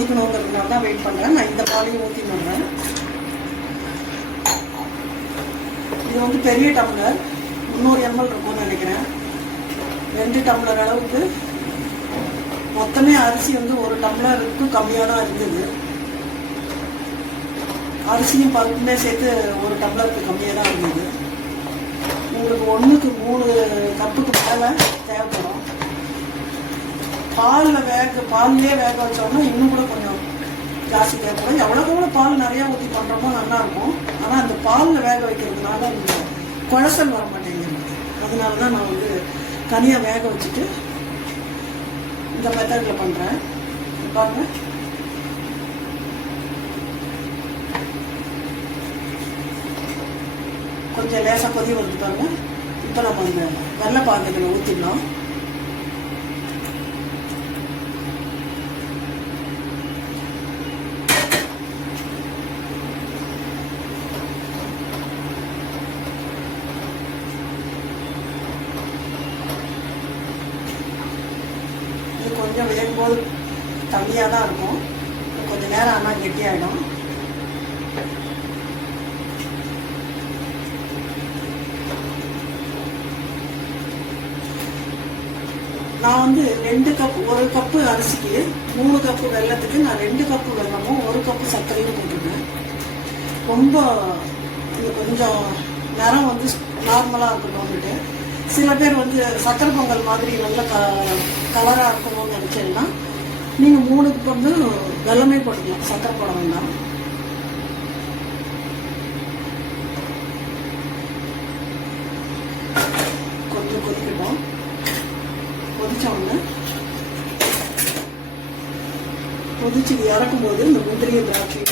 கொதிக்கணுங்கிறதுனால தான் வெயிட் பண்ணுறேன். நான் இந்த பாலையும் ஊற்றி பண்ணுறேன். இது வந்து பெரிய டம்ளர் 300 ml இருக்கும்னு நினைக்கிறேன். 2 டம்ளர் அளவுக்கு. மொத்தமே அரிசி வந்து 1 டம்ளருக்கு கம்மியாக தான் இருந்தது. அரிசியும் பருப்புமே சேர்த்து 1 டம்ளருக்கு கம்மியாக தான் இருந்தது. உங்களுக்கு 1க்கு 3 கப்புக்கு மேலே தேவைப்படும். பால்லேயே வேக வச்சோம்னா இன்னும் கூட கொஞ்சம் ஜாஸ்தி தேவைப்படும். எவ்வளோ பால் நிறையா ஊற்றி பண்ணுறோமோ நல்லாயிருக்கும். ஆனால் அந்த பாலில் வேக வைக்கிறதுனால இந்த குழசல் வர மாட்டேங்குது. அதனால தான் நான் வந்து தனியாக வேக வச்சுட்டு இந்த மெத்தடில் பண்ணுறேன். பாருங்க, கொஞ்சம் லேசாக கொதி வருது பாருங்க. இப்போ நம்ம அந்த வெள்ளை பாத்திரத்தில் ஊற்றிடலாம். இது கொஞ்சம் வேகும்போது தண்ணியாக தான் இருக்கும். கொஞ்சம் நேரம் ஆனால் கெட்டியாகிடும். நான் வந்து 2 கப்பு, 1 கப்பு அரிசிக்கு 3 கப்பு வெல்லத்துக்கு நான் 2 கப்பு வெல்லமும் 1 கப்பு சர்க்கரையும் போட்டிருக்கேன். ரொம்ப இது கொஞ்சம் நிறம் வந்து நார்மலாக இருக்கணும்னுட்டு. சில பேர் வந்து சக்கரை பொங்கல் மாதிரி நல்ல கலராக இருக்கணும்னு நினச்சேன்னா நீங்கள் 3க்கு வந்து வெல்லமே போட்டுக்கலாம், சக்கரை போட வேண்டாம். கொஞ்சம் கொதிக்கட்டும். கொதிச்சோன்னு கொதிச்சு இறக்கும்போது இந்த முந்திரியை திராட்சை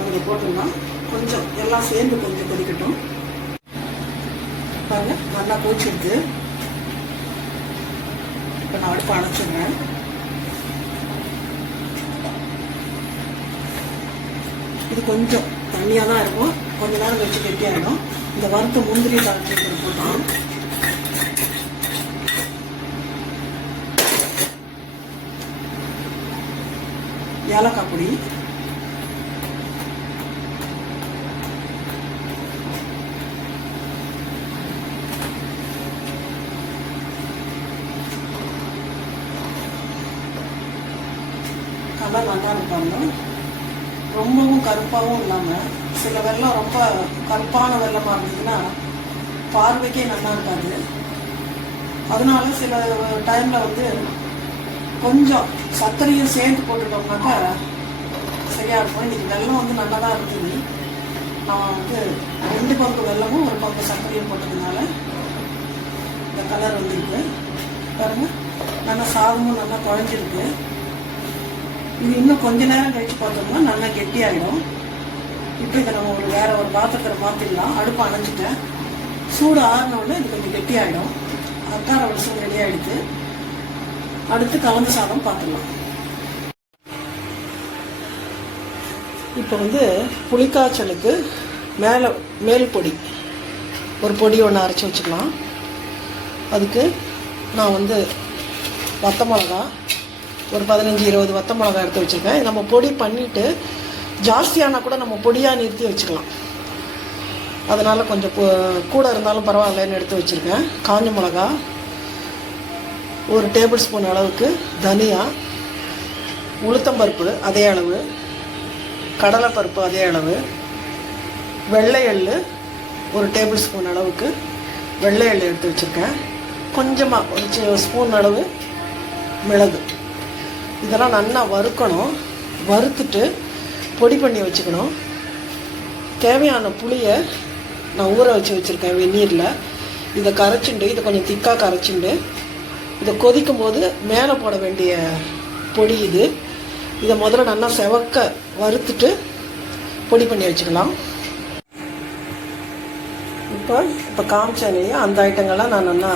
அதில் போட்டோம்னா கொஞ்சம் எல்லாம் சேர்ந்து கொஞ்சம் கொதிக்கட்டும். பாருங்க, நல்லா கொதிச்சிருக்கு. இப்போ நான் அடுப்பு அணைச்சிடுறேன். இது கொஞ்சம் தண்ணியாக தான் இருக்கும். கொஞ்ச நேரம் வச்சு கெட்டியாகிடும். இந்த வறுத்த முந்திரி திராட்சை போட்டோம். ஏலக்காய் பொடி, கலர் நல்லா இருப்பாங்க. ரொம்பவும் கருப்பாகவும் இல்லாமல், சில வெல்லம் ரொம்ப கருப்பான வெல்லமாக இருந்ததுன்னா பார்வைக்கே நல்லா இருக்காது. அதனால சில டைமில் வந்து கொஞ்சம் சர்க்கரையும் சேர்த்து போட்டுட்டோம்னாக்கா சரியாக இருக்கும். இன்றைக்கி வெல்லம் வந்து நல்லா தான் இருந்தது. நான் வந்து 2 பங்கு வெல்லமும் 1 பங்கு சர்க்கரையும் போட்டதுனால இந்த கலர் வந்துருக்கு. பாருங்கள், நல்லா சாதமும் நல்லா குழஞ்சிருக்கு. இது இன்னும் கொஞ்ச நேரம் கழிச்சு பார்த்தோம்னா நல்லா கெட்டியாகிடும். இப்போ இதை நம்ம வேற ஒரு பாத்திரத்தில் மாற்றிடலாம். அடுப்பு அணைஞ்சிட்டேன். சூடு ஆறினோடனே இது கொஞ்சம் கெட்டியாகிடும். அக்கார வரிசை ரெடி ஆகிடுது. அடுத்து கலந்து சாதம் பார்த்துக்கலாம். இப்போ வந்து புளிக்காய்ச்சலுக்கு மேல் பொடி ஒரு பொடி ஒன்று அரைச்சி வச்சுக்கலாம். அதுக்கு நான் வந்து வத்த மிளகா ஒரு 15-20 வத்த மிளகா எடுத்து வச்சுருக்கேன். நம்ம பொடி பண்ணிவிட்டு ஜாஸ்தியானால் கூட நம்ம பொடியாக நிறுத்தி வச்சுக்கலாம். அதனால் கொஞ்சம் கூட இருந்தாலும் பரவாயில்லன்னு எடுத்து வச்சுருக்கேன். காஞ்ச மிளகா, 1 டேபிள் ஸ்பூன் அளவுக்கு தனியா, உளுத்தம்பருப்பு அதே அளவு, கடலைப்பருப்பு அதே அளவு, வெள்ளை எள்ளு 1 டேபிள் ஸ்பூன் அளவுக்கு வெள்ளை எள்ளு எடுத்து வச்சுருக்கேன். கொஞ்சமாக 1 ஸ்பூன் அளவு மிளகு. இதெல்லாம் நல்லா வறுக்கணும். வறுத்துட்டு பொடி பண்ணி வச்சுக்கணும். தேவையான புளியை நான் ஊற வச்சுருக்கேன் வெந்நீரில். இதை கரைச்சிண்டு, இதை கொஞ்சம் திக்காக கரைச்சிண்டு, இதை கொதிக்கும் போது மேலே போட வேண்டிய பொடி இது. இதை முதல்ல நல்லா செவக்க வறுத்துட்டு பொடி பண்ணி வச்சுக்கலாம். இப்போ காமிச்சேனையே அந்த ஐட்டங்கள்லாம் நான் நல்லா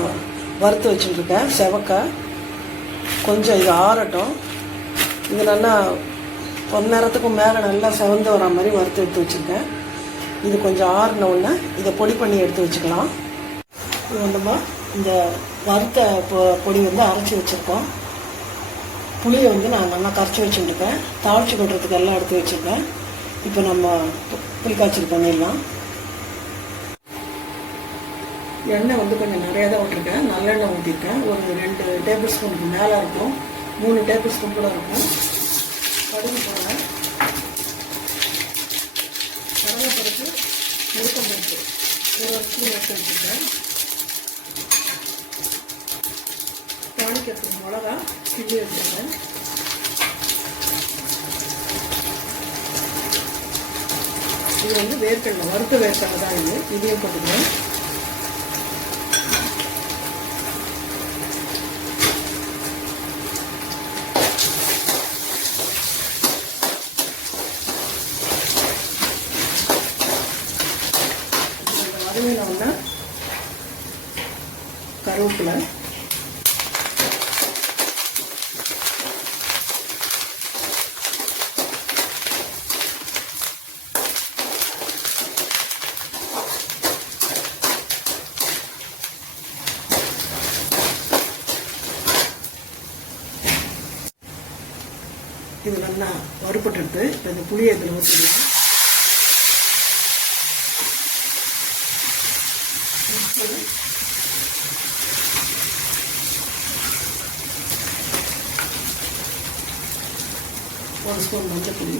வறுத்து வச்சுட்டுருக்கேன். செவக்க கொஞ்சம் இது ஆறட்டும். இது நல்லா 1 நேரத்துக்கும் மேலே நல்லா செவந்து வர மாதிரி வறுத்து எடுத்து வச்சுருக்கேன். இது கொஞ்சம் ஆறின உடனே இதை பொடி பண்ணி எடுத்து வச்சுக்கலாம். இது நம்ம இந்த வறுத்த பொடி வந்து அரைச்சி வச்சுருக்கோம். புளியை வந்து நான் நல்லா கரைச்சி வச்சுருக்கேன். தாளித்து கொட்டுறதுக்கு எல்லாம் எடுத்து வச்சுருக்கேன். இப்போ நம்ம புளி காய்ச்சல் பண்ணிடலாம். எண்ணெய் வந்து கொஞ்சம் நிறையா தான் விட்டுருக்கேன். நல்லெண்ணெய் ஊற்றிருக்கேன். ஒரு 2 டேபிள் ஸ்பூனுக்கு மேலே இருக்கும், 3 டேபிள் ஸ்பூன் கூட இருக்கும். கடுகு போடுறேன். கடலைப்பருப்பு, முருங்கம்பருப்பு ஒரு ஸ்பூன் எடுத்து வச்சுருக்கேன். தாளிக்கிறதுக்கு மிளகா கிள்ளி வச்சுருக்கேன். இது வந்து வேர்க்கடலை, வறுத்த வேர்க்கடலை தான் இது. இதையும் போட்டுக்கிறேன். வதங்கினோம்னா கருவேப்பிலை, இது நல்லா வறுபட்டு இப்போ இந்த புளியை இதில் ஊற்றிடலாம். ஒரு ஸ்பூன் மஞ்சள் பொடி,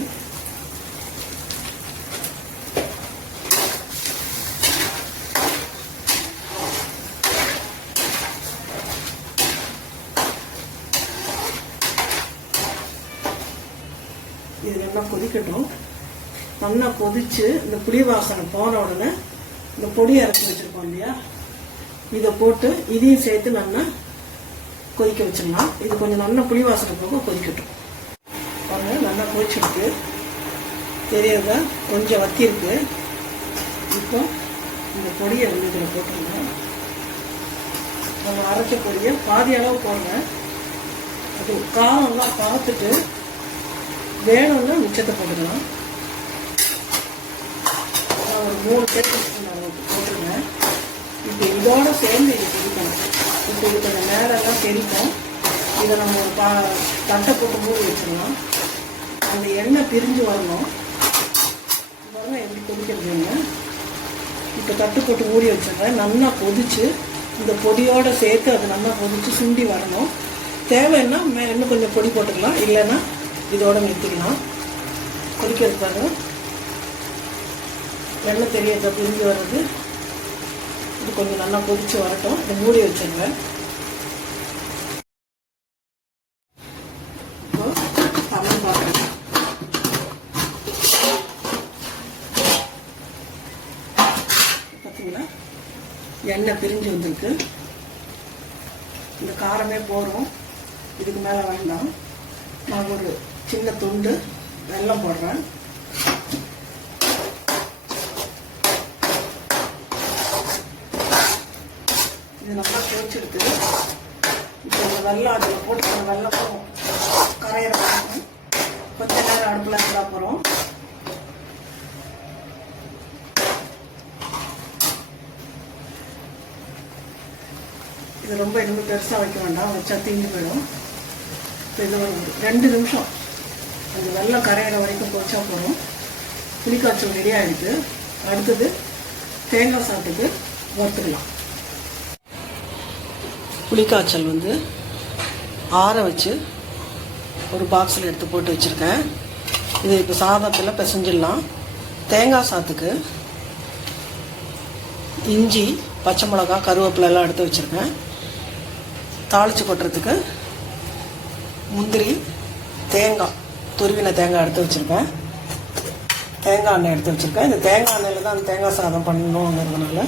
இது நல்லா கொதிக்கட்டும். நல்லா கொதிச்சு இந்த புளி வாசனை போன உடனே இந்த பொடி அரைச்சி வச்சிருக்கோம் இல்லையா, இதை போட்டு இதையும் சேர்த்து நல்லா கொதிக்க வச்சிடலாம். இது கொஞ்சம் நல்லா புளி வாசனை போக கொதிக்கட்டும். பாருங்க, நல்லா கொதிச்சிருக்கு. தெரியறதா கொஞ்சம் வத்தி இருக்கு. இப்போ இந்த பொடியை வந்து இதில் போட்டுருங்க. நம்ம அரைச்ச பொடியை பாதி அளவு போடுங்க. அது காரம்லாம் பார்த்துட்டு வேணும்னா மிச்சத்தை போட்டுக்கலாம். நான் ஒரு 3 டேபிள் ஸ்பூன் அளவுக்கு போட்டுருங்க. இப்போ இதோட சேர்ந்து இது கொதிக்கணும். இப்போ இது கொஞ்சம் நேரம்லாம் தெரிக்கும். இதை நம்ம ஒரு தட்டை போட்டு மூடி வச்சிடலாம். அந்த எண்ணெய் பிரிஞ்சு வரணும். வரணும் எப்படி கொதிக்கிறதுங்க. இப்போ தட்டு போட்டு மூடி வச்சிடுறேன். நல்லா கொதிச்சு இந்த பொடியோடு சேர்த்து அது நல்லா கொதிச்சு சுண்டி வரணும். தேவைன்னா இன்னும் கொஞ்சம் பொடி போட்டுக்கலாம், இல்லைன்னா இதோட நிறுத்திக்கலாம். கொதிக்கிறது பாருங்க, எண்ணெய் தெரியறத பிரிஞ்சு வர்றது. இது கொஞ்சம் நல்லா கொதிச்சு வரட்டும். இதை மூடி வச்சிருங்க. இப்போ தமிழ் பார்க்கலாம். பார்த்தீங்களா, எண்ணெய் பிரிஞ்சு வந்திருக்கு. இந்த காரமே போகிறோம், இதுக்கு மேலே வேண்டாம். நான் ஒரு சின்ன துண்டு வெல்லம் போடுறேன். இது நல்லா தேய்ச்சிருக்கு. இப்போ இந்த வெல்லம் அதில் போட்டு அந்த வெள்ளமும் கரையிற வரைக்கும் கொஞ்ச நேரம் அடுப்பில் இருந்தால் போகிறோம். இது ரொம்ப இன்னும் பெருசாக வைக்க வேண்டாம், வச்சா தீஞ்சு போயிடும். இப்போ இது ஒரு 2 நிமிஷம் அந்த வெல்லம் கரையிற வரைக்கும் கொச்சா போகிறோம். புளிக்காய்ச்சல் ரெடி ஆகிடுது. அடுத்தது தேங்காய் சாத்துக்கு வறுத்துக்கலாம். புளிக்காய்ச்சல் வந்து ஆற வச்சு ஒரு பாக்ஸில் எடுத்து போட்டு வச்சுருக்கேன். இது இப்போ சாதத்தில் பிசைஞ்சிடலாம். தேங்காய் சாத்துக்கு இஞ்சி, பச்சை மிளகா, கருவேப்பிலை எல்லாம் எடுத்து வச்சுருக்கேன். தாளித்து கொட்டுறதுக்கு முந்திரி, தேங்காய், துருவின தேங்காய் எடுத்து வச்சுருக்கேன். தேங்காய் எண்ணெய் எடுத்து வச்சுருக்கேன். இந்த தேங்காய் எண்ணெயில் தான் அந்த தேங்காய் சாதம் பண்ணணுங்கிறதுனால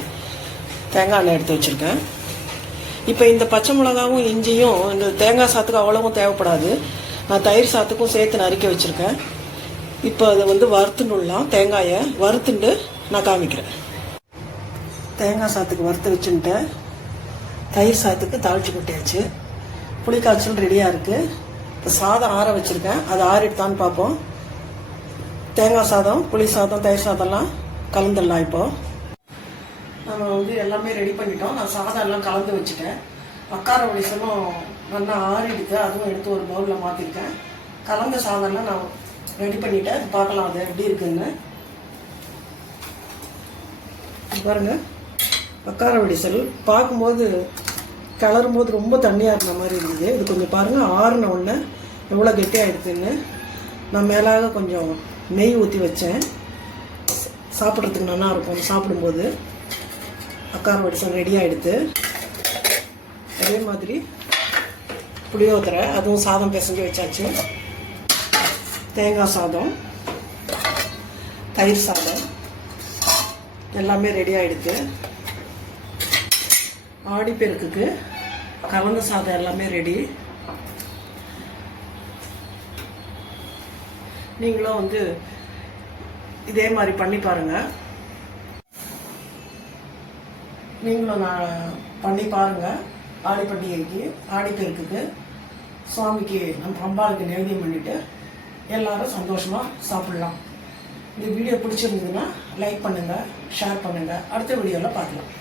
தேங்காய் எண்ணெய் எடுத்து வச்சுருக்கேன். இப்போ இந்த பச்சை மிளகாவும் இஞ்சியும் இந்த தேங்காய் சாத்துக்கு அவ்வளவும் தேவைப்படாது. நான் தயிர் சாத்துக்கும் சேர்த்து நறுக்கி வச்சுருக்கேன். இப்போ அதை வந்து வறுத்துடலாம். தேங்காயை வறுத்துட்டு நான் காமிக்கிறேன். தேங்காய் சாத்துக்கு வறுத்து வச்சுட்டேன். தயிர் சாத்துக்கு தாளிச்சு கொட்டியாச்சு. புளிக்காய்ச்சல் ரெடியாக இருக்குது. இப்போ சாதம் ஆற வச்சுருக்கேன். அது ஆறிடுதான்னு பார்ப்போம். தேங்காய் சாதம், புளி சாதம், தயிர் சாதம்லாம் கலந்துடலாம். இப்போது நம்ம வந்து எல்லாமே ரெடி பண்ணிட்டோம். நான் சாதம் எல்லாம் கலந்து வச்சுட்டேன். அக்கார வடிசலும் நல்லா ஆறிடுது, அதுவும் எடுத்து ஒரு பவுலில் மாற்றிருக்கேன். கலந்த சாதம்லாம் நான் ரெடி பண்ணிட்டேன். அது பார்க்கலாம் அது எப்படி இருக்குன்னு. பாருங்க, அக்கார வடிசல் பார்க்கும்போது கிளறும்போது ரொம்ப தண்ணியாக இருந்த மாதிரி இருந்தது. இது கொஞ்சம் பாருங்கள், ஆறுன உடனே எவ்வளோ கெட்டியாகிடுதுன்னு. நான் மேலாக கொஞ்சம் நெய் ஊற்றி வச்சேன், சாப்பிட்றதுக்கு நல்லா இருக்கும். சாப்பிடும்போது அக்கார வடிசல் ரெடி ஆகிடுது. அதே மாதிரி புளியோதரை, அதுவும் சாதம் பிசைஞ்சு வச்சாச்சு. தேங்காய் சாதம், தயிர் சாதம் எல்லாமே ரெடி ஆகிடுது. ஆடிப்பெருக்குக்கு கலந்த சாதம் எல்லாமே ரெடி. நீங்களும் வந்து இதே மாதிரி பண்ணி பாருங்கள். நீங்களும் நான் பண்ணி பாருங்கள். ஆடி பண்டிகைக்கு, ஆடிப்பெருக்குக்கு, சுவாமிக்கு நம்ம அம்பாளுக்கு நைவேத்தியம் பண்ணிவிட்டு எல்லாரும் சந்தோஷமாக சாப்பிட்லாம். இந்த வீடியோ பிடிச்சிருந்ததுன்னா லைக் பண்ணுங்கள், ஷேர் பண்ணுங்கள். அடுத்த வீடியோவில் பார்க்கலாம்.